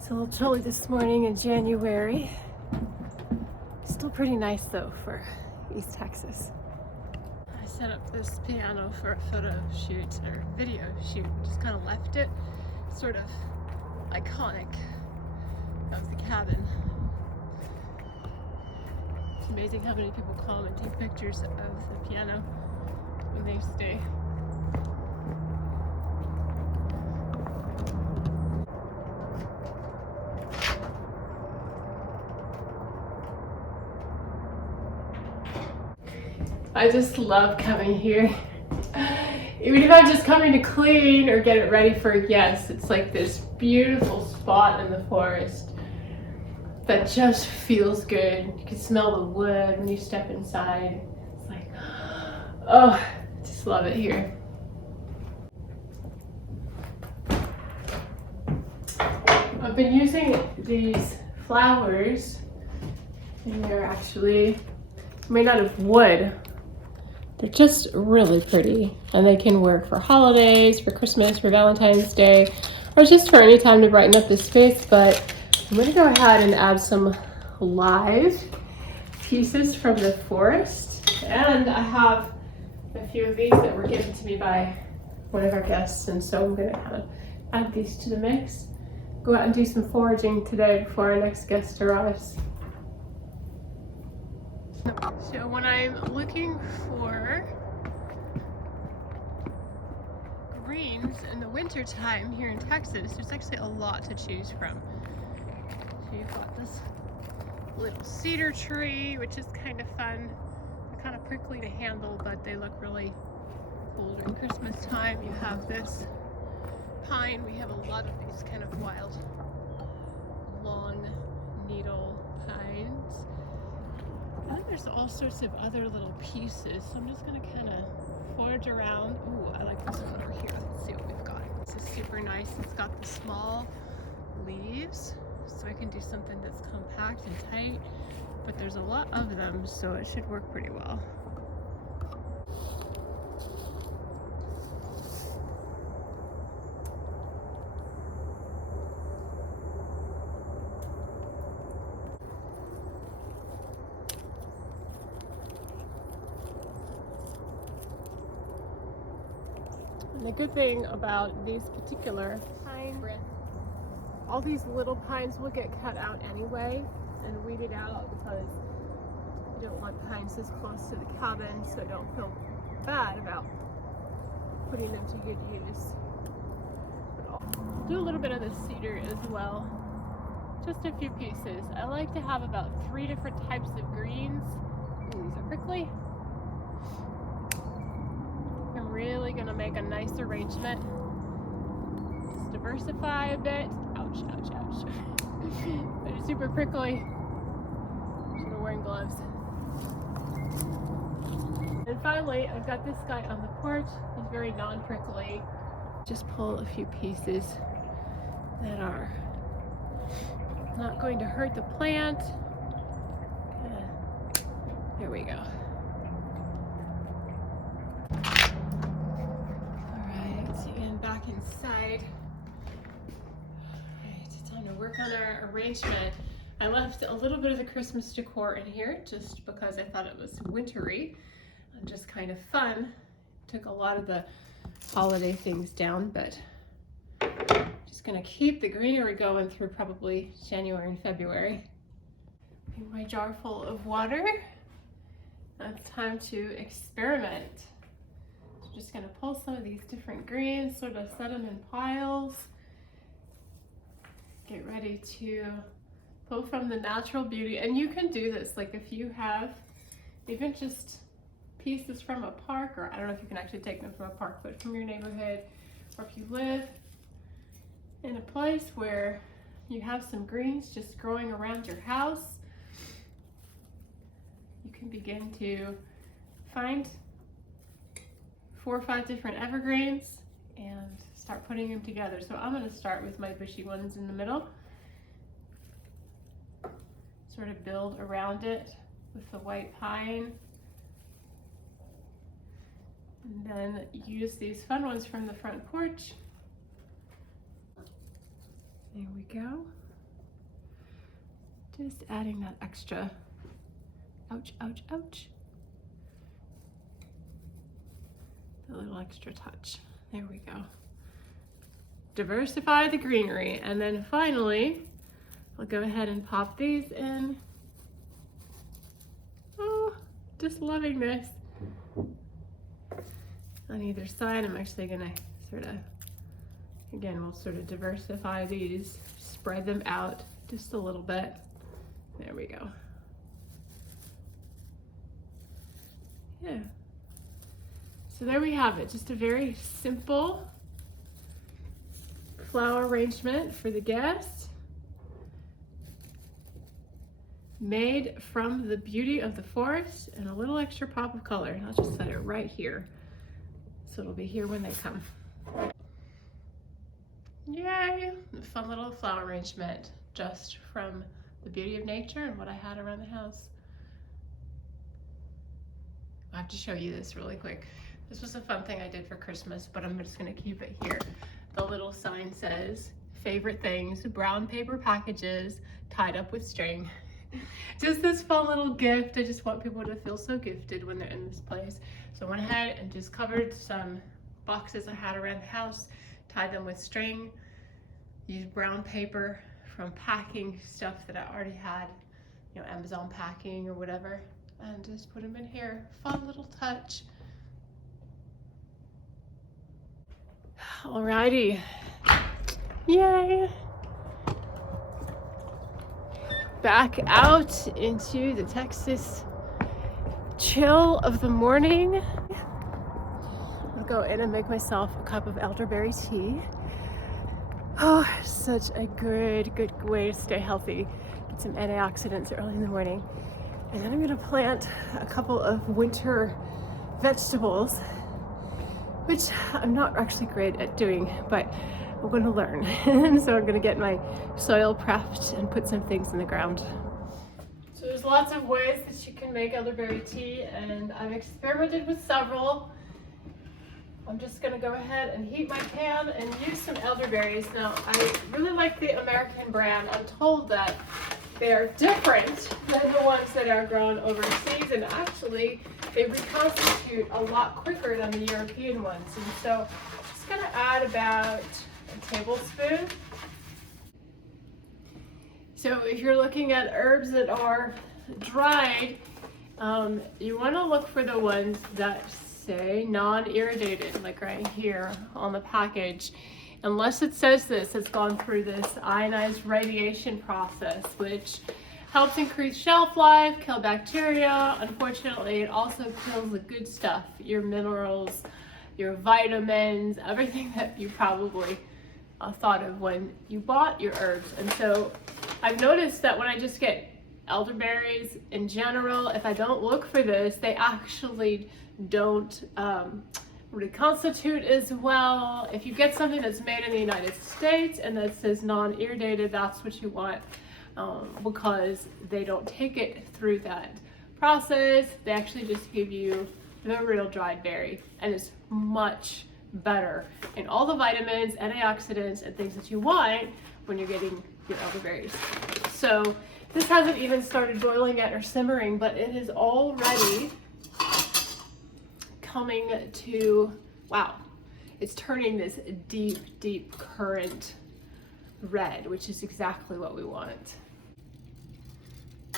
It's a little chilly this morning in January. Still pretty nice though for East Texas. I set up this piano for a photo shoot or video shoot. Just kind of left it sort of iconic of the cabin. It's amazing how many people come and take pictures of the piano when they stay. I just love coming here. Even if I'm just coming to clean or get it ready for a guest, it's like this beautiful spot in the forest that just feels good. You can smell the wood when you step inside. It's like, oh, I just love it here. I've been using these flowers, and they're actually made out of wood. They're just really pretty, and they can work for holidays, for Christmas, for Valentine's Day, or just for any time to brighten up the space. But I'm gonna go ahead and add some live pieces from the forest. And I have a few of these that were given to me by one of our guests, and so I'm gonna kind of add these to the mix. Go out and do some foraging today before our next guest arrives. So when I'm looking for greens in the winter time here in Texas, there's actually a lot to choose from. So you've got this little cedar tree, which is kind of fun. They're kind of prickly to handle, but they look really cool during Christmas time. You have this pine. We have a lot of these kind of wild, long needle pines. And then there's all sorts of other little pieces. So I'm just gonna kind of forage around. Ooh, I like this one over here. Let's see what we've got. This is super nice. It's got the small leaves, so I can do something that's compact and tight, but there's a lot of them, so it should work pretty well. And the good thing about these particular pine, all these little pines will get cut out anyway and weeded out because you don't want pines this close to the cabin, so don't feel bad about putting them to good use. But I'll do a little bit of the cedar as well, just a few pieces. I like to have about 3 different types of greens. Ooh, these are prickly. Really gonna make a nice arrangement. Just diversify a bit. Ouch, ouch, ouch. They're super prickly. Should have worn gloves. And finally, I've got this guy on the porch. He's very non-prickly. Just pull a few pieces that are not going to hurt the plant. There we go. Back inside. Alright, it's time to work on our arrangement. I left a little bit of the Christmas decor in here just because I thought it was wintry and just kind of fun. Took a lot of the holiday things down, but just gonna keep the greenery going through probably January and February. In my jar full of water. Now it's time to experiment. Just gonna pull some of these different greens, sort of set them in piles. Get ready to pull from the natural beauty. And you can do this, like if you have even just pieces from a park, or I don't know if you can actually take them from a park, but from your neighborhood, or if you live in a place where you have some greens just growing around your house, you can begin to find 4 or 5 different evergreens and start putting them together. So I'm going to start with my bushy ones in the middle, sort of build around it with the white pine, and then use these fun ones from the front porch. There we go. Just adding that extra, ouch, ouch, ouch. A little extra touch. There we go. Diversify the greenery. And then finally, I'll go ahead and pop these in. Oh, just loving this. On either side, I'm actually gonna sort of, again, we'll sort of diversify these, spread them out just a little bit. There we go. Yeah. So there we have it, just a very simple flower arrangement for the guest, made from the beauty of the forest and a little extra pop of color. And I'll just set it right here, so it'll be here when they come. Yay! A fun little flower arrangement just from the beauty of nature and what I had around the house. I have to show you this really quick. This was a fun thing I did for Christmas, but I'm just gonna keep it here. The little sign says, favorite things, brown paper packages tied up with string. Just this fun little gift. I just want people to feel so gifted when they're in this place. So I went ahead and just covered some boxes I had around the house, tied them with string, used brown paper from packing stuff that I already had, you know, Amazon packing or whatever, and just put them in here. Fun little touch. Alrighty, yay. Back out into the Texas chill of the morning. I'll go in and make myself a cup of elderberry tea. Oh, such a good way to stay healthy. Get some antioxidants early in the morning. And then I'm gonna plant a couple of winter vegetables, which I'm not actually great at doing, but I'm gonna learn. So I'm gonna get my soil prepped and put some things in the ground. So there's lots of ways that you can make elderberry tea, and I've experimented with several. I'm just gonna go ahead and heat my pan and use some elderberries. Now, I really like the American brand. I'm told that they're different than the ones that are grown overseas, and actually they reconstitute a lot quicker than the European ones. And so I'm just gonna add about a tablespoon. So if you're looking at herbs that are dried, you wanna look for the ones that say non-irradiated, like right here on the package. Unless it says this, it's gone through this ionized radiation process, which helps increase shelf life, kill bacteria. Unfortunately, it also kills the good stuff, your minerals, your vitamins, everything that you probably thought of when you bought your herbs. And so I've noticed that when I just get elderberries in general, if I don't look for this, they actually don't reconstitute as well. If you get something that's made in the United States and that says non-irradiated, that's what you want, because they don't take it through that process. They actually just give you the real dried berry, and it's much better in all the vitamins, antioxidants, and things that you want when you're getting your elderberries. So this hasn't even started boiling yet or simmering, but it is already coming to, wow, it's turning this deep currant red, which is exactly what we want.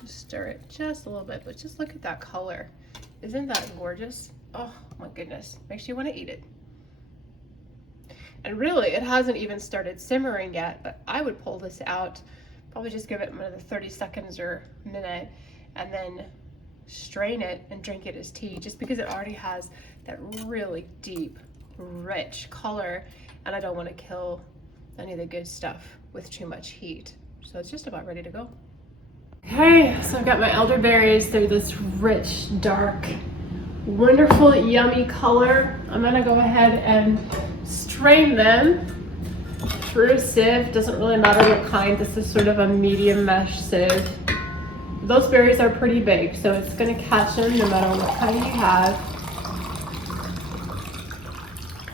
Just stir it just a little bit, but just look at that color. Isn't that gorgeous? Oh my goodness, makes you want to eat it. And really, it hasn't even started simmering yet, but I would pull this out, probably just give it another 30 seconds or a minute, and then strain it and drink it as tea, just because it already has that really deep, rich color, and I don't want to kill any of the good stuff with too much heat. So it's just about ready to go. Okay, so I've got my elderberries. They're this rich, dark, wonderful, yummy color. I'm gonna go ahead and strain them through a sieve. Doesn't really matter what kind. This is sort of a medium mesh sieve. Those berries are pretty big, so it's gonna catch them no matter what kind you have.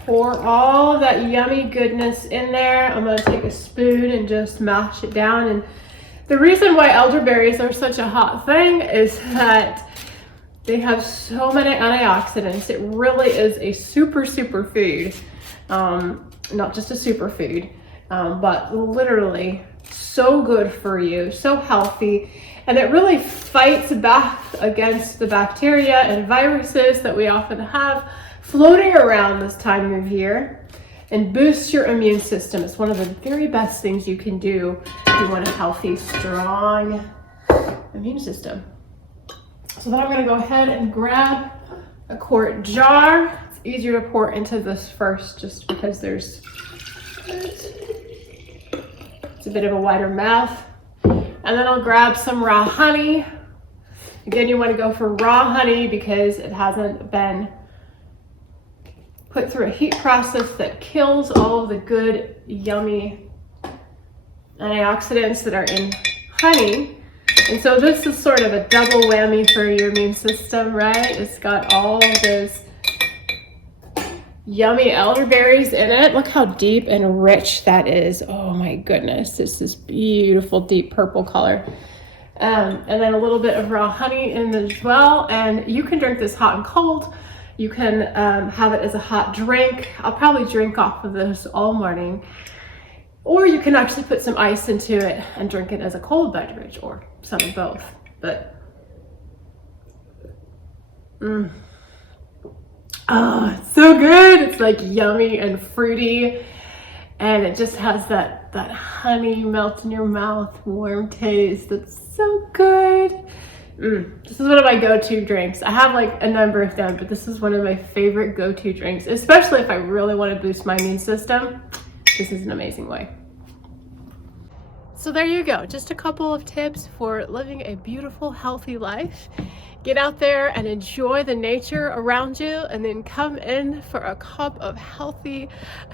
Pour all of that yummy goodness in there. I'm gonna take a spoon and just mash it down, and The reason why elderberries are such a hot thing is that they have so many antioxidants. It really is a super food. Not just a superfood, but literally so good for you, so healthy. And it really fights back against the bacteria and viruses that we often have floating around this time of year, and boosts your immune system. It's one of the very best things you can do if you want a healthy, strong immune system. So then I'm going to go ahead and grab a quart jar. It's easier to pour into this first just because it's a bit of a wider mouth. And then I'll grab some raw honey. Again, you want to go for raw honey because it hasn't been put through a heat process that kills all of the good, yummy antioxidants that are in honey. And so this is sort of a double whammy for your immune system, right? It's got all of those yummy elderberries in it. Look how deep and rich that is. Oh my goodness, it's this beautiful deep purple color. And then a little bit of raw honey in it as well. And you can drink this hot and cold. You can have it as a hot drink. I'll probably drink off of this all morning. Or you can actually put some ice into it and drink it as a cold beverage, or some of both. But oh, it's so good. It's like yummy and fruity, and it just has that honey melt in your mouth, warm taste. It's so good. This is one of my go-to drinks. I have like a number of them, but this is one of my favorite go-to drinks, especially if I really want to boost my immune system. This is an amazing way. So there you go, just a couple of tips for living a beautiful, healthy life. Get out there and enjoy the nature around you, and then come in for a cup of healthy,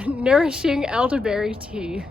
nourishing elderberry tea.